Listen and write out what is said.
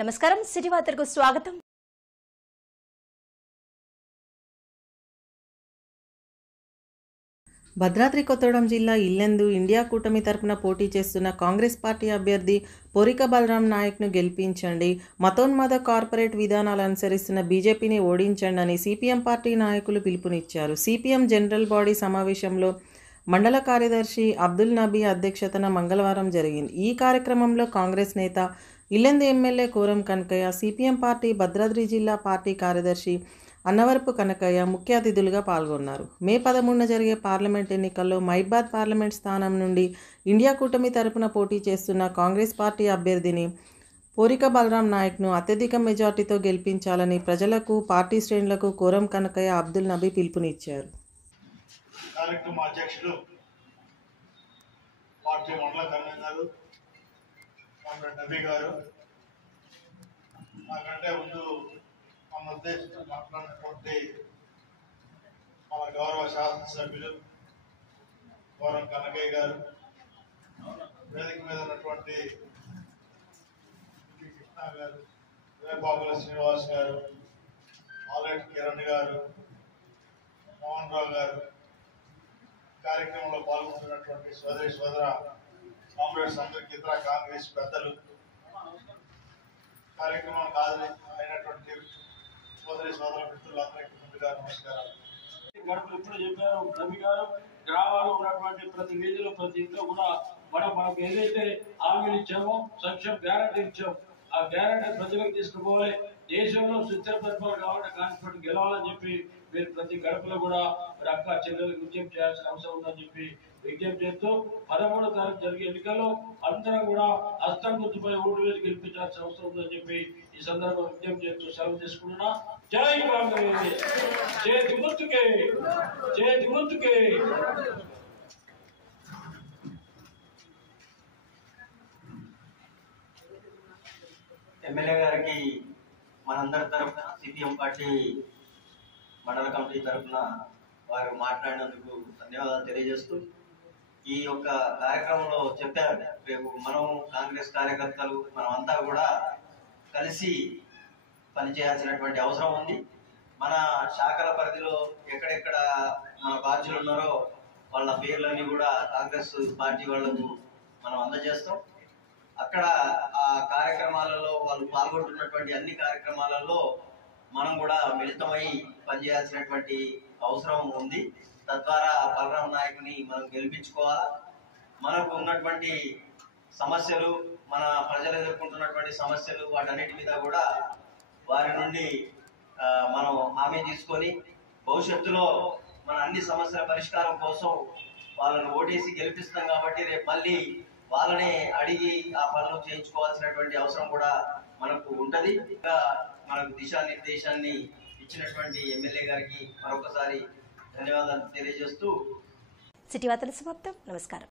నమస్కారం, సిటీ వార్తలకు స్వాగతం. భద్రాద్రి కొత్తగూడెం జిల్లా ఇల్లెందు ఇండియా కూటమి తరపున పోటీ చేస్తున్న కాంగ్రెస్ పార్టీ అభ్యర్థి పోరిక బలరాం నాయక్ను గెలిపించండి, మతోన్మాద కార్పొరేట్ విధానాలు అనుసరిస్తున్న బీజేపీని ఓడించండి అని సిపిఎం పార్టీ నాయకులు పిలుపునిచ్చారు. సిపిఎం జనరల్ బాడీ సమావేశంలో మండల కార్యదర్శి అబ్దుల్ నబీ అధ్యక్షతన మంగళవారం జరిగింది. ఈ కార్యక్రమంలో కాంగ్రెస్ నేత Yellandu MLA Koram Kanakaiah, CPM party Bhadradri జిల్లా పార్టీ కార్యదర్శి అన్నవరపు కనకయ్య ముఖ్య అతిథులుగా పాల్గొన్నారు. మే 13న జరిగే పార్లమెంట్ ఎన్నికల్లో మైబాద్ పార్లమెంట్ స్థానం నుండి ఇండియా కూటమి తరపున పోటీ చేస్తున్న కాంగ్రెస్ పార్టీ అభ్యర్థిని పోరిక బలరాం నాయక్ను అత్యధిక మెజార్టీతో గెలిపించాలని ప్రజలకు, పార్టీ శ్రేణులకు కోరం కనకయ్య, అబ్దుల్ నబీ పిలుపునిచ్చారు. కార్యక్రమ అధ్యక్షులు పార్టీ మండల కన్వీనర్ నబీ గారు, నాకంటే ముందు మన ఉద్దేశంతో మాట్లాడినటువంటి మన గౌరవ శాసనసభ్యులు కోరం కనకయ్య గారు, వేదిక మీద ఉన్నటువంటి కృష్ణ గారు, వేపాకుల శ్రీనివాస్ గారు, ఆలెట్ కిరణ్ గారు, మోహన్ రావు గారు, కార్యక్రమంలో పాల్గొంటున్నటువంటి సోదరి సోదర కామ్రేడ్స్ అందరికీ, ఇతర కాంగ్రెస్ పెద్దలు, కార్యక్రమం అయినటువంటి సోదరి సోదర మిత్రులందరికీ ముందుగా నమస్కారాలు. గడపలు ఇప్పుడు చెప్పారు రవి గారు, గ్రామాల్లో ఉన్నటువంటి ప్రతి వీధిలో ప్రతి ఇంట్లో కూడా మనకు ఏదైతే హామీలు ఇచ్చామో, సంక్షేమ గ్యారంటీ ఇచ్చామో, ఆ గ్యారంటీ ప్రజలకు తీసుకుపోవాలి. దేశంలో సుస్థిర పరిపాలన కావాలంటే కాన్స్టిట్యూట్ గెలవాలని చెప్పి మీరు ప్రతి గడపలో కూడా అక్క చెల్లెలకు విజ్ఞప్తి చేయాల్సిన అవసరం ఉందని చెప్పి విజ్ఞప్తి చేస్తూ 13వ తారీఖు జరిగే ఎన్నికల్లో అందరం కూడా హస్తం గుర్తుపై ఓటు వేసి గెలిపించాల్సిన అవసరం ఉందని చెప్పి ఈ సందర్భంగా విజ్ఞప్తి చేస్తూ సెలవు తీసుకుంటున్నా. జై కాంగ్రెస్, చేతి గుర్తుకే, చేతి గుర్తుకే. ఎమ్మెల్యే గారికి మనందరి తరఫున, సిపిఎం పార్టీ మండల కమిటీ తరఫున వారు మాట్లాడినందుకు ధన్యవాదాలు తెలియజేస్తూ, ఈ యొక్క కార్యక్రమంలో చెప్పారు, రేపు మనం కాంగ్రెస్ కార్యకర్తలు మనమంతా కూడా కలిసి పనిచేయాల్సినటువంటి అవసరం ఉంది. మన శాఖల పరిధిలో ఎక్కడెక్కడ మన బాధ్యులు ఉన్నారో వాళ్ళ పేర్లన్నీ కూడా కాంగ్రెస్ పార్టీ వాళ్లకు మనం అందజేస్తాం. అక్కడ ఆ కార్యక్రమాలలో వాళ్ళు పాల్గొంటున్నటువంటి అన్ని కార్యక్రమాలలో మనం కూడా మిళితమై పనిచేయాల్సినటువంటి అవసరం ఉంది. తద్వారా బలరాం నాయకుని మనం గెలిపించుకోవాలా. మనకు ఉన్నటువంటి సమస్యలు, మన ప్రజలు ఎదుర్కొంటున్నటువంటి సమస్యలు, వాటన్నిటి మీద కూడా వారి నుండి మనం హామీ తీసుకొని భవిష్యత్తులో మన అన్ని సమస్యల పరిష్కారం కోసం వాళ్ళను ఓటేసి గెలిపిస్తాం. కాబట్టి రేపు మళ్ళీ వాళ్ళనే అడిగి ఆ పనులు చేయించుకోవాల్సినటువంటి అవసరం కూడా మనకు ఉంటది. ఇంకా మనకు దిశానిర్దేశాన్ని ఇచ్చినటువంటి ఎమ్మెల్యే గారికి మరొకసారి ధన్యవాదాలు తెలియజేస్తూ సిటీ వార్తల సమాప్తం. నమస్కారం.